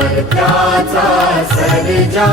तो सामर्थ्याचा सर्जा